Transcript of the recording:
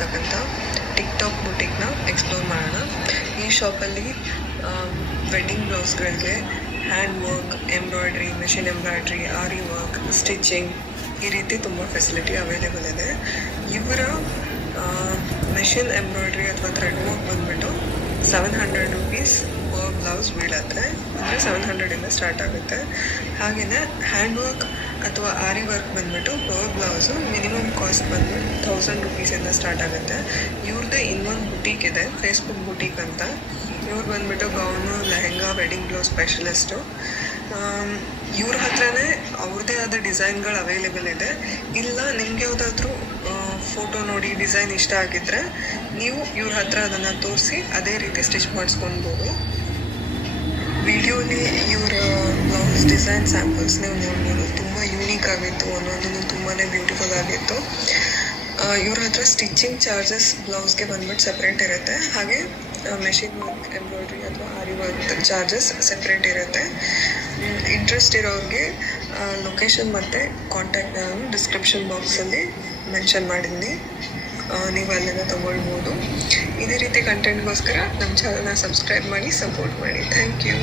ಇರ್ತಕ್ಕಂಥ TikTok ಬುಟಿಕ್ನ explore ಮಾಡೋಣ. ಈ ಶಾಪಲ್ಲಿ ವೆಡ್ಡಿಂಗ್ ಬ್ಲೌಸ್ಗಳಿಗೆ hand work, embroidery, machine embroidery, aari work, stitching ಈ ರೀತಿ ತುಂಬ ಫೆಸಿಲಿಟಿ ಅವೈಲೇಬಲ್ ಇದೆ. ಇವರ ಮೆಷಿನ್ ಎಂಬ್ರಾಯ್ಡ್ರಿ ಅಥವಾ ಥ್ರೆಡ್ ವರ್ಕ್ ಬಂದುಬಿಟ್ಟು 700 rupees ಪರ್ ಬ್ಲೌಸ್ ಬೀಳತ್ತೆ. ಅಂದರೆ 700 ಸ್ಟಾರ್ಟ್ ಆಗುತ್ತೆ. ಹಾಗೆಯೇ ಹ್ಯಾಂಡ್ ವರ್ಕ್ ಅಥವಾ ಆರಿ ವರ್ಕ್ ಬಂದುಬಿಟ್ಟು ಪರ್ ಬ್ಲೌಸು ಮಿನಿಮಮ್ ಕಾಸ್ಟ್ ಬಂದುಬಿಟ್ಟು 1000 rupees ಸ್ಟಾರ್ಟ್ ಆಗುತ್ತೆ. ಇವ್ರದ್ದೇ ಇನ್ನೊಂದು ಬುಟೀಕ್ ಇದೆ, ಫೇಸ್ಬುಕ್ ಬುಟೀಕ್ ಅಂತ. ಇವ್ರು ಬಂದುಬಿಟ್ಟು gown, lehenga, wedding blouse specialist. ಇವ್ರ ಹತ್ರನೇ ಅವ್ರದ್ದೇ ಆದ ಡಿಸೈನ್ಗಳು ಅವೈಲೇಬಲ್ ಇದೆ. ಇಲ್ಲ ನಿಮ್ಗೆ ಯಾವುದಾದ್ರೂ ಫೋಟೋ ನೋಡಿ ಡಿಸೈನ್ ಇಷ್ಟ ಆಗಿದ್ದರೆ ನೀವು ಇವ್ರ ಹತ್ರ ಅದನ್ನು ತೋರಿಸಿ ಅದೇ ರೀತಿ ಸ್ಟಿಚ್ ಮಾಡಿಸ್ಕೊಳ್ಬೋದು. ವಿಡಿಯೋಲಿ ಇವರ ಬ್ಲೌಸ್ ಡಿಸೈನ್ ಸ್ಯಾಂಪಲ್ಸ್ ನೀವು ನೋಡ್ಬೋದು. ತುಂಬ ಯೂನಿಕ್ ಆಗಿತ್ತು, ಒಂದೊಂದು ತುಂಬಾ ಬ್ಯೂಟಿಫುಲ್ ಆಗಿತ್ತು. ಇವ್ರ ಹತ್ರ ಸ್ಟಿಚಿಂಗ್ ಚಾರ್ಜಸ್ ಬ್ಲೌಸ್ಗೆ ಬಂದ್ಬಿಟ್ಟು ಸಪ್ರೇಟ್ ಇರುತ್ತೆ. ಹಾಗೆ ಮೆಷಿನ್ ವರ್ಕ್, ಎಂಬ್ರಾಯ್ಡ್ರಿ ಅಥವಾ ಆರಿ ವರ್ಕ್ ಚಾರ್ಜಸ್ ಸಪ್ರೇಟ್ ಇರುತ್ತೆ. ಇಂಟ್ರೆಸ್ಟ್ ಇರೋರಿಗೆ ಲೊಕೇಶನ್ ಮತ್ತು ಕಾಂಟ್ಯಾಕ್ಟ್ ನಾನು ಡಿಸ್ಕ್ರಿಪ್ಷನ್ ಬಾಕ್ಸಲ್ಲಿ ಮೆನ್ಷನ್ ಮಾಡಿದ್ದೀನಿ, ನೀವು ಅಲ್ಲಿಂದ ತೊಗೊಳ್ಬೋದು. ಇದೇ ರೀತಿ ಕಂಟೆಂಟ್ಗೋಸ್ಕರ ನಮ್ಮ ಚಾನಲ್ನ ಸಬ್ಸ್ಕ್ರೈಬ್ ಮಾಡಿ ಸಪೋರ್ಟ್ ಮಾಡಿ. Thank you.